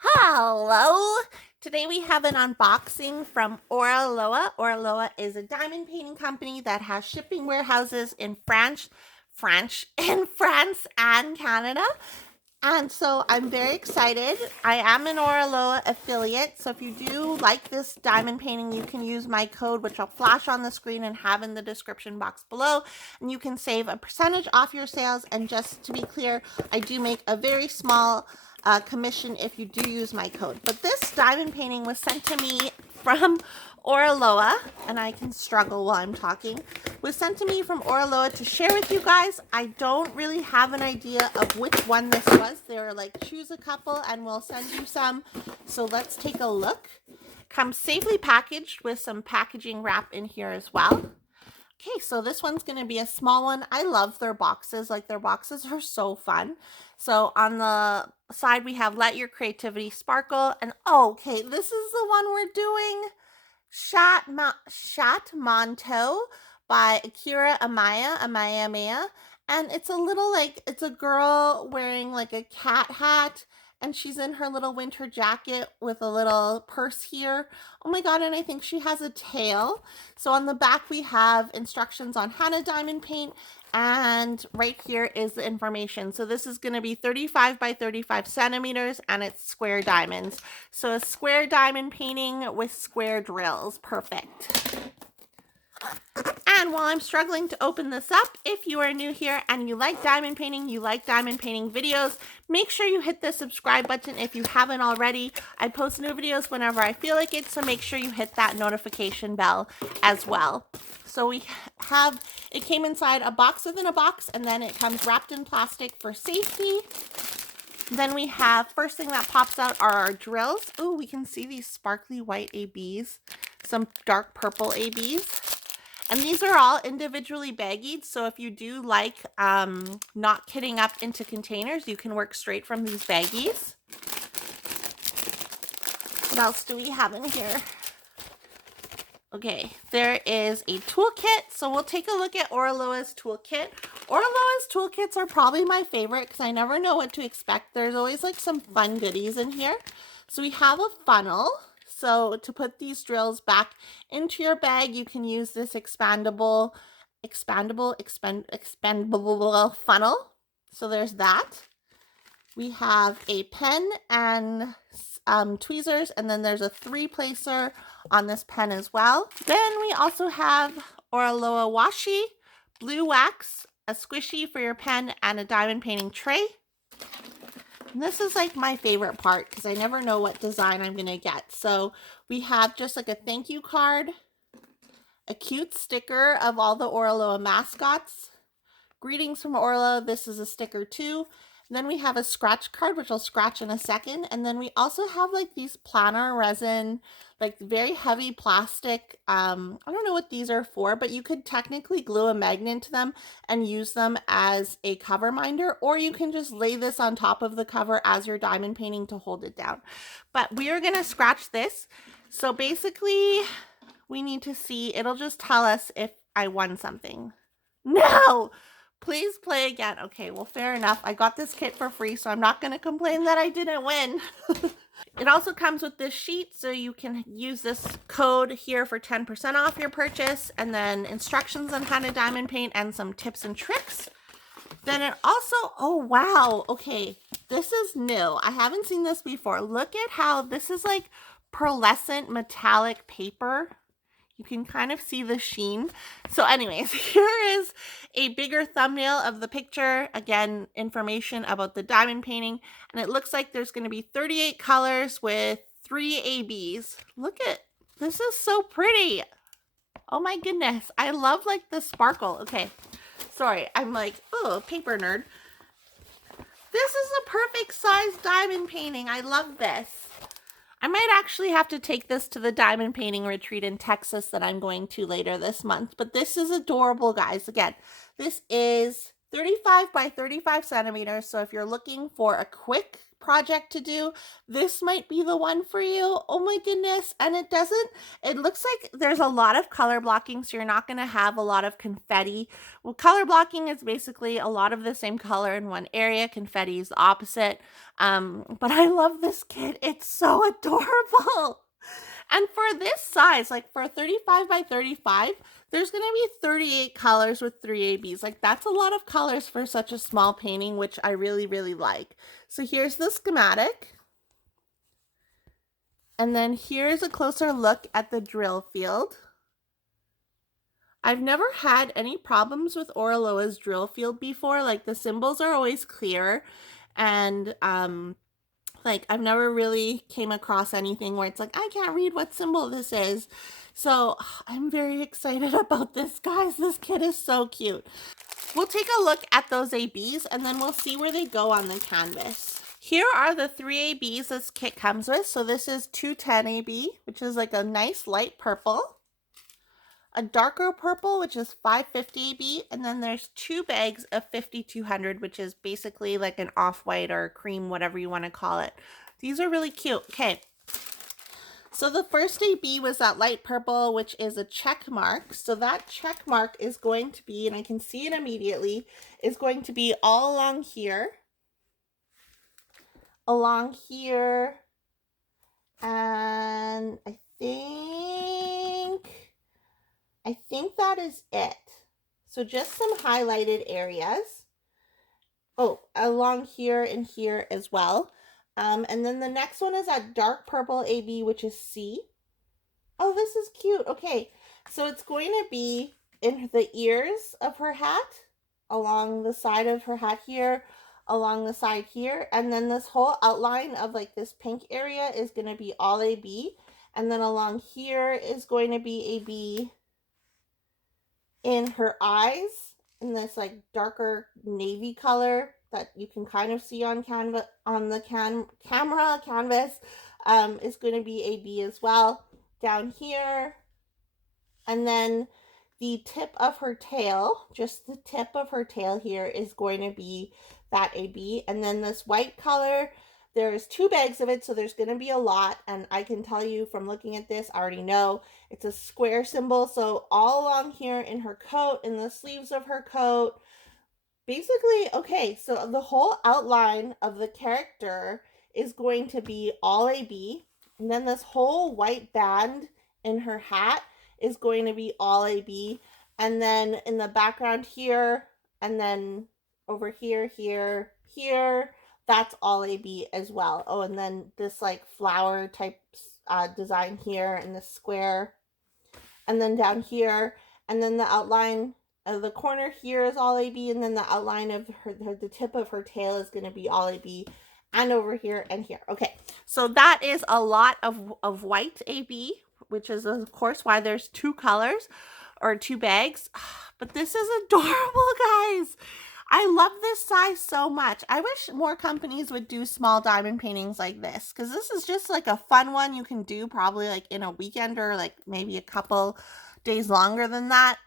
Hello! Today we have an unboxing from Oraloa. Oraloa is a diamond painting company that has shipping warehouses in France and Canada. And so I'm very excited. I am an Oraloa affiliate, so if you do like this diamond painting, you can use my code, which I'll flash on the screen and have in the description box below, and you can save a percentage off your sales. And just to be clear, I do make a very small commission if you do use my code. But this diamond painting was sent to me from Oraloa, and I can struggle while I'm talking, was sent to me from Oraloa to share with you guys. I don't really have an idea of which one this was. They were like, choose a couple and we'll send you some. So let's take a look. Comes safely packaged with some packaging wrap in here as well. Okay, so this one's going to be a small one. I love their boxes. Like, their boxes are so fun. So on the side, we have Let Your Creativity Sparkle. And okay, this is the one we're doing. Manteau by Akira Amaya. And it's a little, like, it's a girl wearing like a cat hat, and she's in her little winter jacket with a little purse here. Oh my god, and I think she has a tail. So on the back we have instructions on how to diamond paint, and right here is the information. So this is going to be 35 by 35 centimeters, and it's square diamonds. So a square diamond painting with square drills. Perfect. And while I'm struggling to open this up, if you are new here and you like diamond painting, you like diamond painting videos, make sure you hit the subscribe button if you haven't already. I post new videos whenever I feel like it, so make sure you hit that notification bell as well. So we have, it came inside a box within a box, and then it comes wrapped in plastic for safety. Then we have, first thing that pops out are our drills. Oh, we can see these sparkly white ABs, some dark purple ABs. And these are all individually baggied, so if you do like not kitting up into containers, you can work straight from these baggies. What else do we have in here? Okay, there is a toolkit, so we'll take a look at Oraloa's toolkit. Oraloa's toolkits are probably my favorite because I never know what to expect. There's always like some fun goodies in here. So we have a funnel. So to put these drills back into your bag, you can use this expandable funnel. So there's that. We have a pen and tweezers, and then there's a 3-placer on this pen as well. Then we also have Oraloa washi, blue wax, a squishy for your pen, and a diamond painting tray. And this is like my favorite part because I never know what design I'm going to get. So we have just like a thank you card, a cute sticker of all the Oraloa mascots, greetings from Oraloa. This is a sticker too. And then we have a scratch card, which I'll scratch in a second. And then we also have like these planner resin, like very heavy plastic. I don't know what these are for, but you could technically glue a magnet to them and use them as a cover minder, or you can just lay this on top of the cover as you're diamond painting to hold it down. But we are going to scratch this. So basically we need to see, it'll just tell us if I won something. No! Please play again. Okay, well, fair enough. I got this kit for free, so I'm not going to complain that I didn't win. It also comes with this sheet, so you can use this code here for 10% off your purchase, and then instructions on how to diamond paint and some tips and tricks. Then it also, oh wow, okay, this is new. I haven't seen this before. Look at how this is like pearlescent metallic paper. You can kind of see the sheen. So anyways, here is a bigger thumbnail of the picture. Again, information about the diamond painting. And it looks like there's going to be 38 colors with 3 ABs. Look at, this is so pretty. Oh my goodness. I love like the sparkle. Okay, sorry. I'm like, oh, paper nerd. This is a perfect size diamond painting. I love this. I might actually have to take this to the diamond painting retreat in Texas that I'm going to later this month. But this is adorable, guys. Again, this is 35 by 35 centimeters. So if you're looking for a quick project to do, this might be the one for you. Oh my goodness. And it looks like there's a lot of color blocking, so you're not going to have a lot of confetti. Well, color blocking is basically a lot of the same color in one area. Confetti is the opposite. But I love this kit. It's so adorable. And for this size, like for 35 by 35, there's going to be 38 colors with 3 ABs. Like that's a lot of colors for such a small painting, which I really, really like. So here's the schematic. And then here's a closer look at the drill field. I've never had any problems with Oraloa's drill field before. Like the symbols are always clear, and like I've never really came across anything where it's like, I can't read what symbol this is. So I'm very excited about this, guys. This kit is so cute. We'll take a look at those ABs and then we'll see where they go on the canvas. Here are the 3 ABs this kit comes with. So this is 210 AB, which is like a nice light purple. A darker purple, which is 550 AB, and then there's 2 bags of 5200, which is basically like an off-white or cream, whatever you want to call it. These are really cute. Okay, so the first AB was that light purple, which is a check mark. So that check mark is going to be, and I can see it immediately, is going to be all along here, and I think that is it. So just some highlighted areas. Oh, along here and here as well. And then the next one is that dark purple AB, which is C. Oh, this is cute. Okay, so it's going to be in the ears of her hat, along the side of her hat here, along the side here, and then this whole outline of like this pink area is going to be all AB, and then along here is going to be AB in her eyes, in this like darker navy color that you can kind of see on canvas, on the canvas, is going to be AB as well down here. And then the tip of her tail, just the tip of her tail here, is going to be that AB. And then this white color, there's 2 bags of it, so there's going to be a lot. And I can tell you from looking at this, I already know it's a square symbol. So all along here in her coat, in the sleeves of her coat, basically, okay, so the whole outline of the character is going to be all AB. And then this whole white band in her hat is going to be all AB. And then in the background here, and then over here, here, that's all AB as well. Oh, and then this like flower type design here in the square. And then down here, and then the outline of the corner here is all AB, and then the outline of the tip of her tail is going to be all AB, and over here and here. Okay, so that is a lot of white AB, which is of course why there's 2 colors or 2 bags. But this is adorable, guys. I love this size so much. I wish more companies would do small diamond paintings like this, because this is just like a fun one you can do probably like in a weekend or like maybe a couple days longer than that.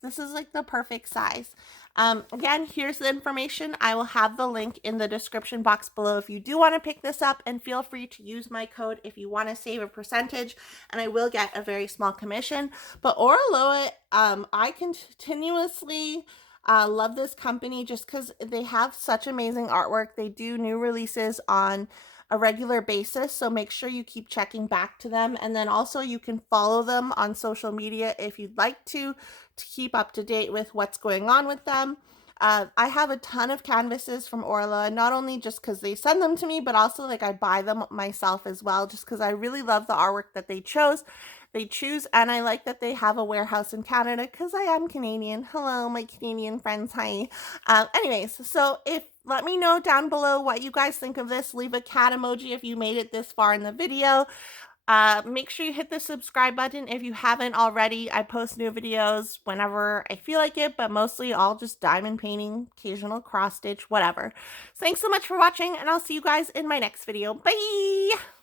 This is like the perfect size. Again, here's the information. I will have the link in the description box below if you do want to pick this up, and feel free to use my code if you want to save a percentage, and I will get a very small commission. But Oraloa, I continuously love this company just because they have such amazing artwork. They do new releases on a regular basis, so make sure you keep checking back to them. And then also you can follow them on social media if you'd like to keep up to date with what's going on with them. I have a ton of canvases from Oraloa, not only just because they send them to me, but also like I buy them myself as well, just because I really love the artwork that they choose, and I like that they have a warehouse in Canada because I am Canadian. Hello, my Canadian friends. Hi. Anyways, so let me know down below what you guys think of this. Leave a cat emoji if you made it this far in the video. Make sure you hit the subscribe button if you haven't already. I post new videos whenever I feel like it, but mostly all just diamond painting, occasional cross stitch, whatever. Thanks so much for watching, and I'll see you guys in my next video. Bye!